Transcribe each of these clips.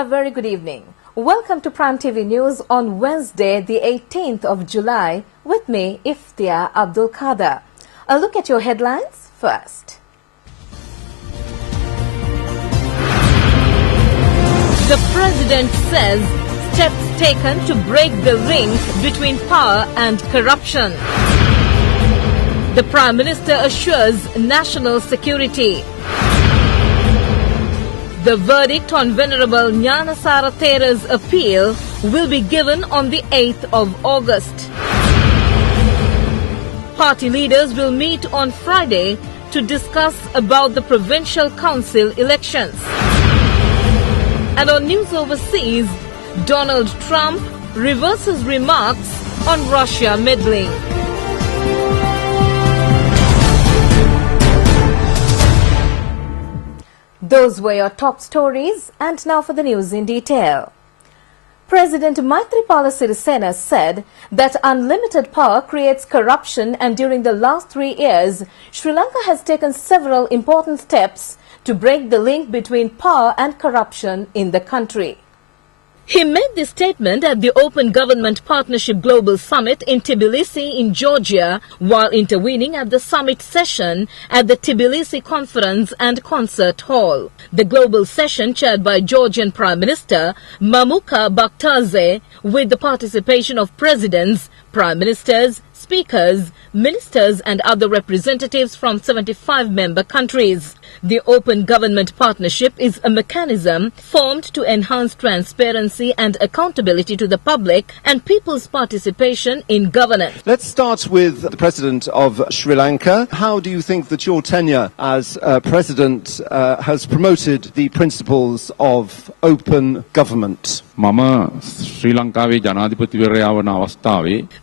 A very good evening. Welcome to Prime TV News on Wednesday, the 18th of July, with me, Iftia Abdul Qadir. A look at your headlines first. The President says steps taken to break the link between power and corruption. The Prime Minister assures national security. The verdict on Venerable Gnanasara Thera's appeal will be given on the 8th of August. Party leaders will meet on Friday to discuss about the provincial council elections. And on news overseas, Donald Trump reverses remarks on Russia meddling. Those were your top stories, and now for the news in detail. President Maithripala Sirisena said that unlimited power creates corruption, and during the last 3 years, Sri Lanka has taken several important steps to break the link between power and corruption in the country. He made this statement at the Open Government Partnership Global Summit in Tbilisi in Georgia while intervening at the summit session at the Tbilisi Conference and Concert Hall. The global session, chaired by Georgian Prime Minister Mamuka Bakhtaze, with the participation of presidents, prime ministers, speakers, ministers and other representatives from 75 member countries. The Open Government Partnership is a mechanism formed to enhance transparency and accountability to the public and people's participation in governance. Let's start with the President of Sri Lanka. How do you think that your tenure as President has promoted the principles of open government?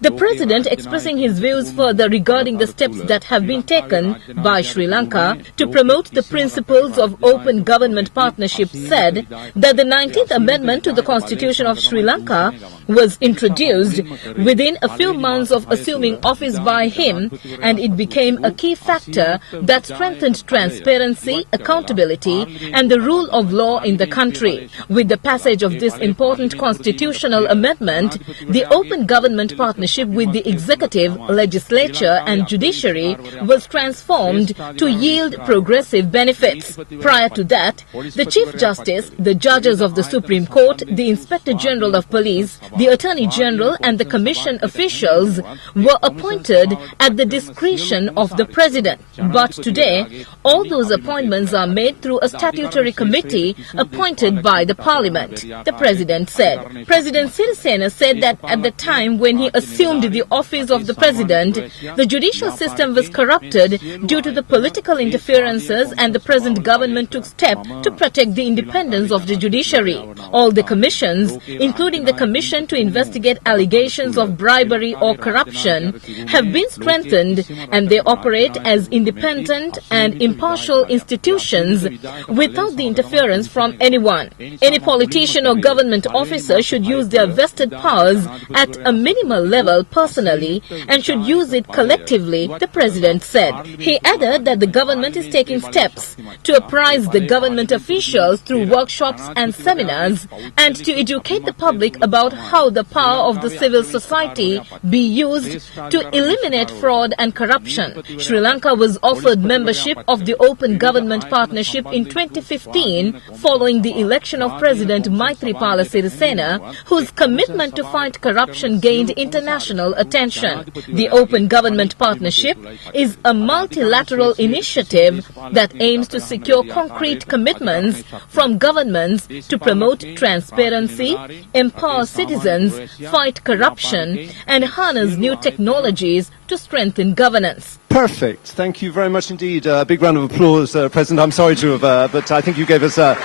The President, expressing his views further regarding the steps that have been taken by Sri Lanka to promote the principles of open government partnership, said that the 19th Amendment to the Constitution of Sri Lanka was introduced within a few months of assuming office by him, and it became a key factor that strengthened transparency, accountability and the rule of law in the country. With the passage of this important constitutional amendment, the open government partnership with the executive, legislature and judiciary was transformed to yield progressive benefits. Prior to that, the Chief Justice, the judges of the Supreme Court, the Inspector General of Police, the Attorney General and the Commission officials were appointed at the discretion of the President. But today, all those appointments are made through a statutory committee appointed by the Parliament, the President said. President Sirisena said that at the time when he assumed the office of the President, the judicial system was corrupted due to the political interferences, and the present government took steps to protect the independence of the judiciary. All the commissions, including the Commission to investigate allegations of bribery or corruption, have been strengthened, and they operate as independent and impartial institutions without the interference from anyone. Any politician or government officer should use their vested powers at a minimal level personally and should use it collectively, the President said. He added that the government is taking steps to apprise the government officials through workshops and seminars and to educate the public about how the power of the civil society be used to eliminate fraud and corruption. Sri Lanka was offered membership of the Open Government Partnership in 2015 following the election of President Maithripala Sirisena, whose commitment to fight corruption gained international attention. The Open Government Partnership is a multilateral initiative that aims to secure concrete commitments from governments to promote transparency, empower citizens, fight corruption, and harness new technologies to strengthen governance. Perfect. Thank you very much indeed. A big round of applause, President. I'm sorry to have, but I think you gave us a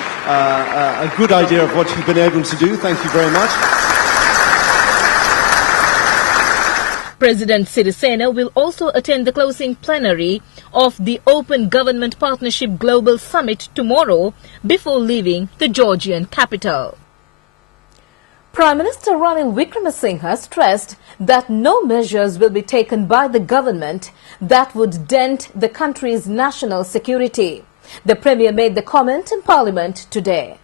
good idea of what you've been able to do. Thank you very much. President Sirisena will also attend the closing plenary of the Open Government Partnership Global Summit tomorrow before leaving the Georgian capital. Prime Minister Ranil Wickremesinghe stressed that no measures will be taken by the government that would dent the country's national security. The Premier made the comment in Parliament today.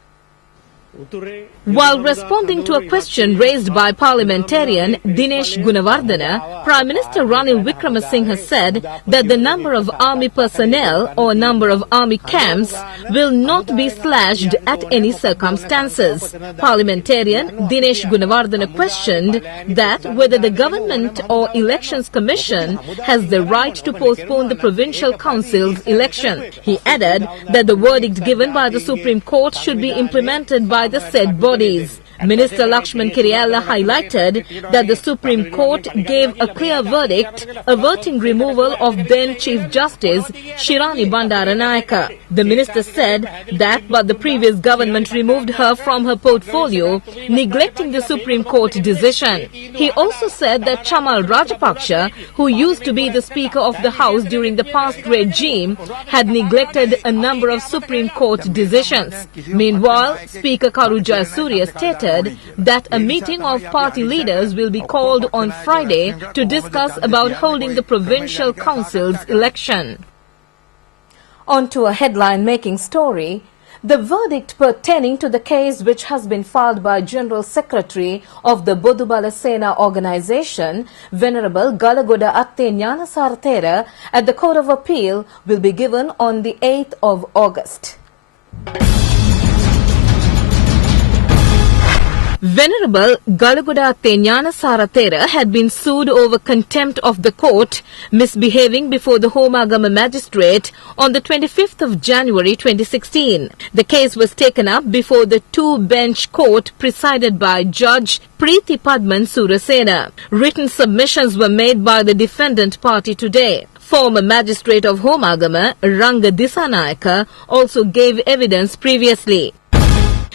While responding to a question raised by parliamentarian Dinesh Gunawardena, Prime Minister Ranil Wickremesinghe said that the number of army personnel or number of army camps will not be slashed at any circumstances. Parliamentarian Dinesh Gunawardena questioned that whether the government or Elections Commission has the right to postpone the Provincial Council's election. He added that the verdict given by the Supreme Court should be implemented by the said bodies. Minister Lakshman Kiriyalla highlighted that the Supreme Court gave a clear verdict averting removal of then Chief Justice Shirani Bandaranayake. The minister said that but the previous government removed her from her portfolio, neglecting the Supreme Court decision. He also said that Chamal Rajapaksa, who used to be the Speaker of the House during the past regime, had neglected a number of Supreme Court decisions. Meanwhile, Speaker Karu Jayasuriya stated that a meeting of party leaders will be called on Friday to discuss about holding the Provincial Council's election. On to a headline-making story. The verdict pertaining to the case which has been filed by General Secretary of the Bodubala Sena organization, Venerable Galagoda Atte Gnanasara Thera, at the Court of Appeal will be given on the 8th of August. Venerable Galagoda Atte Gnanasara Thera had been sued over contempt of the court, misbehaving before the Homagama magistrate on the 25th of January 2016. The case was taken up before the two-bench court presided by Judge Preeti Padman Surasena. Written submissions were made by the defendant party today. Former magistrate of Homagama, Ranga Disanayaka, also gave evidence previously.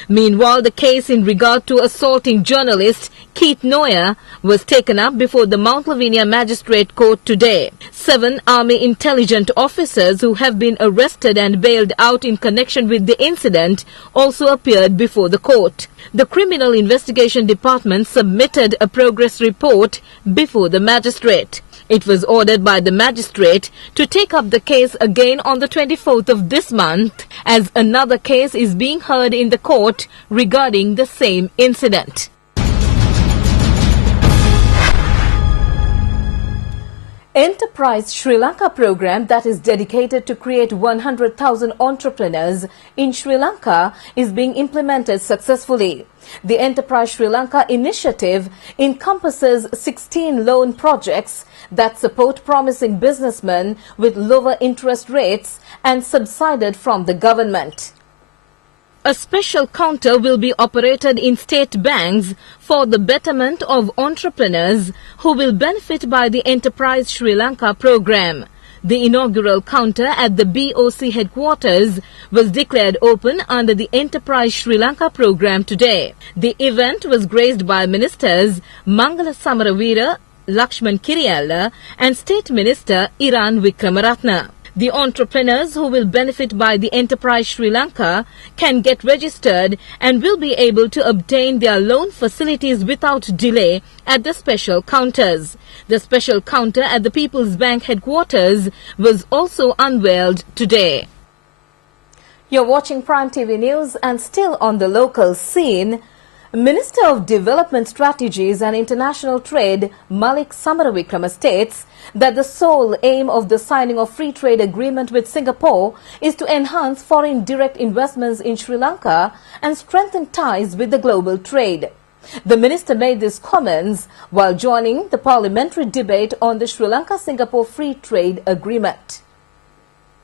Meanwhile, the case in regard to assaulting journalist Keith Noyer was taken up before the Mount Lavinia Magistrate Court today. 7 Army intelligence officers who have been arrested and bailed out in connection with the incident also appeared before the court. The Criminal Investigation Department submitted a progress report before the magistrate. It was ordered by the magistrate to take up the case again on the 24th of this month, as another case is being heard in the court regarding the same incident. Enterprise Sri Lanka program that is dedicated to create 100,000 entrepreneurs in Sri Lanka is being implemented successfully. The Enterprise Sri Lanka initiative encompasses 16 loan projects that support promising businessmen with lower interest rates and subsided from the government. A special counter will be operated in state banks for the betterment of entrepreneurs who will benefit by the Enterprise Sri Lanka program. The inaugural counter at the BOC headquarters was declared open under the Enterprise Sri Lanka program today. The event was graced by Ministers Mangala Samaravira, Lakshman Kiriyalla and State Minister Iran Wickramaratne. The entrepreneurs who will benefit by the Enterprise Sri Lanka can get registered and will be able to obtain their loan facilities without delay at the special counters. The special counter at the People's Bank headquarters was also unveiled today. You're watching Prime TV News, and still on the local scene, Minister of Development Strategies and International Trade Malik Samaravikrama states that the sole aim of the signing of free trade agreement with Singapore is to enhance foreign direct investments in Sri Lanka and strengthen ties with the global trade. The minister made these comments while joining the parliamentary debate on the Sri Lanka-Singapore Free Trade Agreement.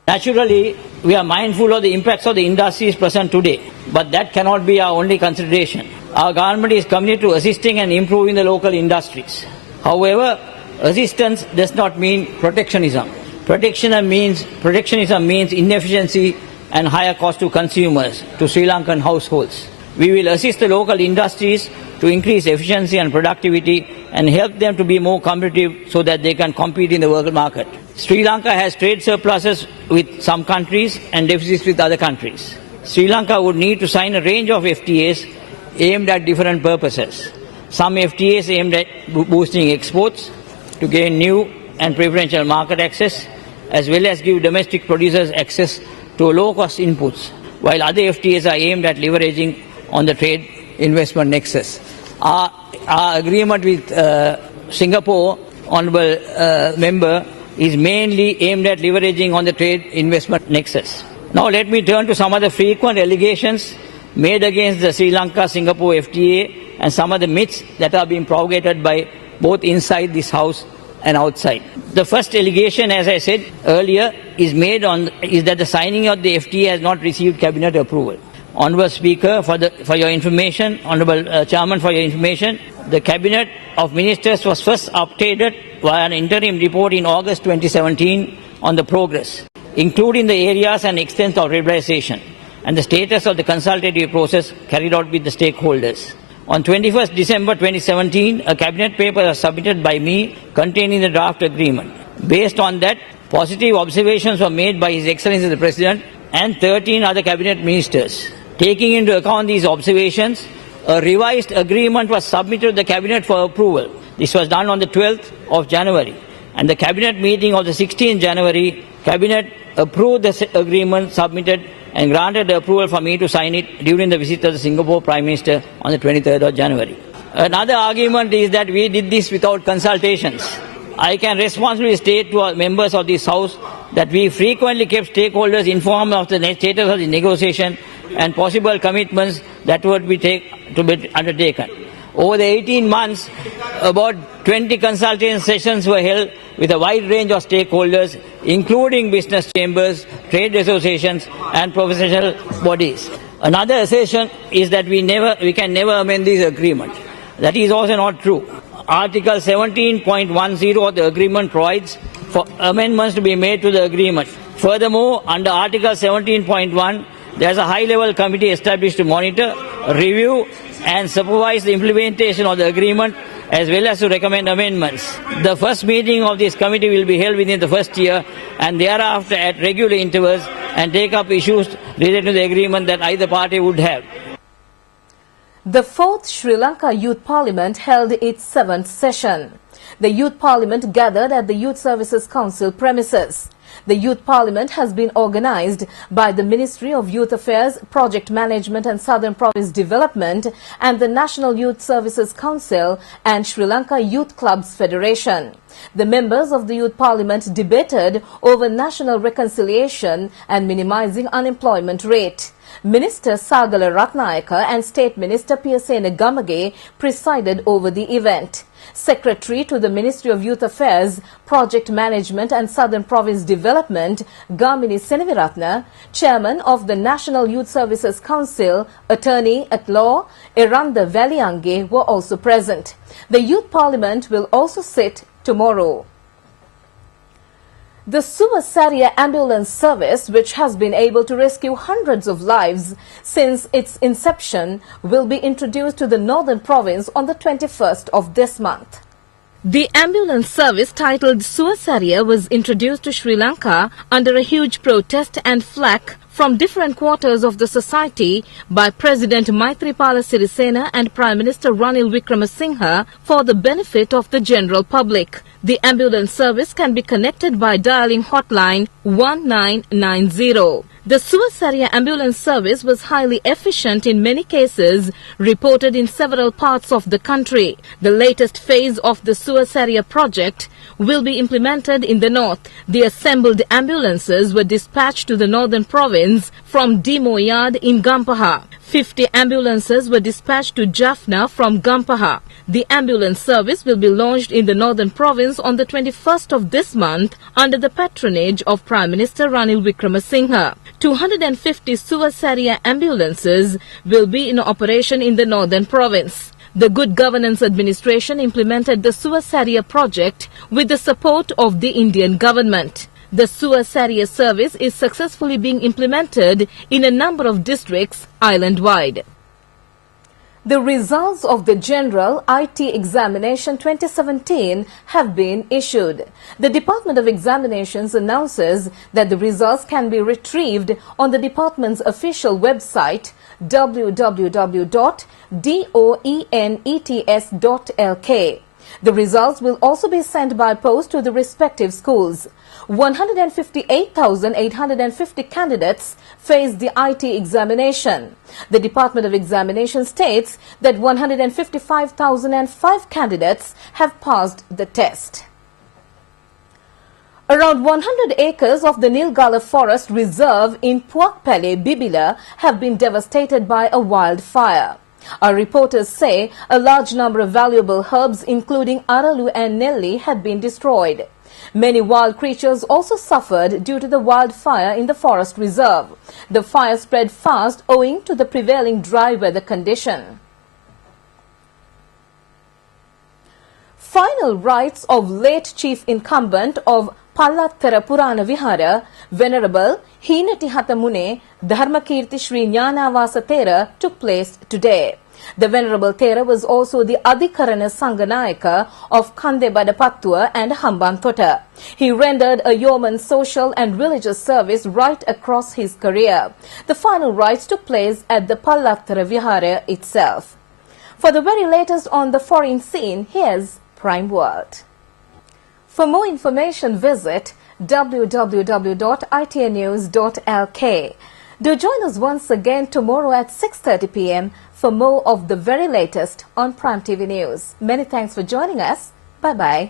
Naturally, we are mindful of the impacts of the industries present today, but that cannot be our only consideration. Our government is committed to assisting and improving the local industries. However, assistance does not mean protectionism. Protectionism means inefficiency and higher cost to consumers, to Sri Lankan households. We will assist the local industries to increase efficiency and productivity and help them to be more competitive so that they can compete in the world market. Sri Lanka has trade surpluses with some countries and deficits with other countries. Sri Lanka would need to sign a range of FTAs aimed at different purposes. Some FTAs aimed at boosting exports to gain new and preferential market access, as well as give domestic producers access to low-cost inputs, while other FTAs are aimed at leveraging on the trade investment nexus. Our agreement with Singapore, Honourable Member, is mainly aimed at leveraging on the trade investment nexus. Now let me turn to some of the frequent allegations made against the Sri Lanka-Singapore FTA and some of the myths that are being propagated by both inside this House and outside. The first allegation, as I said earlier, is that the signing of the FTA has not received Cabinet approval. Honourable Speaker, for your information, Honourable Chairman, for your information, the Cabinet of Ministers was first updated via an interim report in August 2017 on the progress, including the areas and extent of liberalisation and the status of the consultative process carried out with the stakeholders. On 21st December 2017, a Cabinet paper was submitted by me containing the draft agreement. Based on that, positive observations were made by His Excellency the President and 13 other Cabinet Ministers. Taking into account these observations, a revised agreement was submitted to the Cabinet for approval. This was done on the 12th of January. And the Cabinet meeting of the 16th January, Cabinet approved the agreement submitted and granted the approval for me to sign it during the visit of the Singapore Prime Minister on the 23rd of January. Another argument is that we did this without consultations. I can responsibly state to our members of this House that we frequently kept stakeholders informed of the status of the negotiation and possible commitments that would be undertaken. Over the 18 months, about 20 consultation sessions were held with a wide range of stakeholders, including business chambers, trade associations, and professional bodies. Another assertion is that we can never amend this agreement. That is also not true. Article 17.10 of the agreement provides for amendments to be made to the agreement. Furthermore, under Article 17.1, there is a high-level committee established to monitor, review, and supervise the implementation of the agreement, as well as to recommend amendments. The first meeting of this committee will be held within the first year and thereafter at regular intervals and take up issues related to the agreement that either party would have. The 4th Sri Lanka Youth Parliament held its 7th session. The Youth Parliament gathered at the Youth Services Council premises. The Youth Parliament has been organized by the Ministry of Youth Affairs, Project Management and Southern Province Development and the National Youth Services Council and Sri Lanka Youth Clubs Federation. The members of the Youth Parliament debated over national reconciliation and minimizing unemployment rate. Minister Sagala Ratnayaka and State Minister Piyasena Gamage presided over the event. Secretary to the Ministry of Youth Affairs, Project Management and Southern Province Development, Gamini Seneviratna, Chairman of the National Youth Services Council, Attorney at Law, Eranda Valiange were also present. The Youth Parliament will also sit tomorrow. The Suvasaria ambulance service, which has been able to rescue hundreds of lives since its inception, will be introduced to the Northern Province on the 21st of this month. The ambulance service titled Suvasaria was introduced to Sri Lanka under a huge protest and flack from different quarters of the society by President Maithripala Sirisena and Prime Minister Ranil Wickremesinghe for the benefit of the general public. The ambulance service can be connected by dialing hotline 1990. The Suvasaria ambulance service was highly efficient in many cases, reported in several parts of the country. The latest phase of the Suvasaria project will be implemented in the north. The assembled ambulances were dispatched to the Northern Province from Demo Yard in Gampaha. 50 ambulances were dispatched to Jaffna from Gampaha. The ambulance service will be launched in the Northern Province on the 21st of this month under the patronage of Prime Minister Ranil Wickremesinghe. 250 Suvasaria ambulances will be in operation in the Northern Province. The Good Governance Administration implemented the Suvasaria project with the support of the Indian government. The Suvasaria service is successfully being implemented in a number of districts island-wide. The results of the General IT Examination 2017 have been issued. The Department of Examinations announces that the results can be retrieved on the department's official website www.doenets.lk. The results will also be sent by post to the respective schools. 158,850 candidates faced the IT examination. The Department of Examination states that 155,005 candidates have passed the test. Around 100 acres of the Nilgala Forest Reserve in Puakpele, Bibila have been devastated by a wildfire. Our reporters say a large number of valuable herbs including aralu and nelli had been destroyed. Many wild creatures also suffered due to the wildfire in the forest reserve. The fire spread fast owing to the prevailing dry weather condition. Final rites of late chief incumbent of Pallattara Purana Vihara, Venerable Hinati Hatamune Dharmakirti Sri Jnanavasa Thera took place today. The Venerable Thera was also the Adhikarana Sanganayaka of Kande Badapattua and Hambantota. He rendered a yeoman's social and religious service right across his career. The final rites took place at the Pallattara Vihara itself. For the very latest on the foreign scene, here's Prime World. For more information, visit www.itnews.lk. Do join us once again tomorrow at 6:30 p.m. for more of the very latest on Prime TV News. Many thanks for joining us. Bye-bye.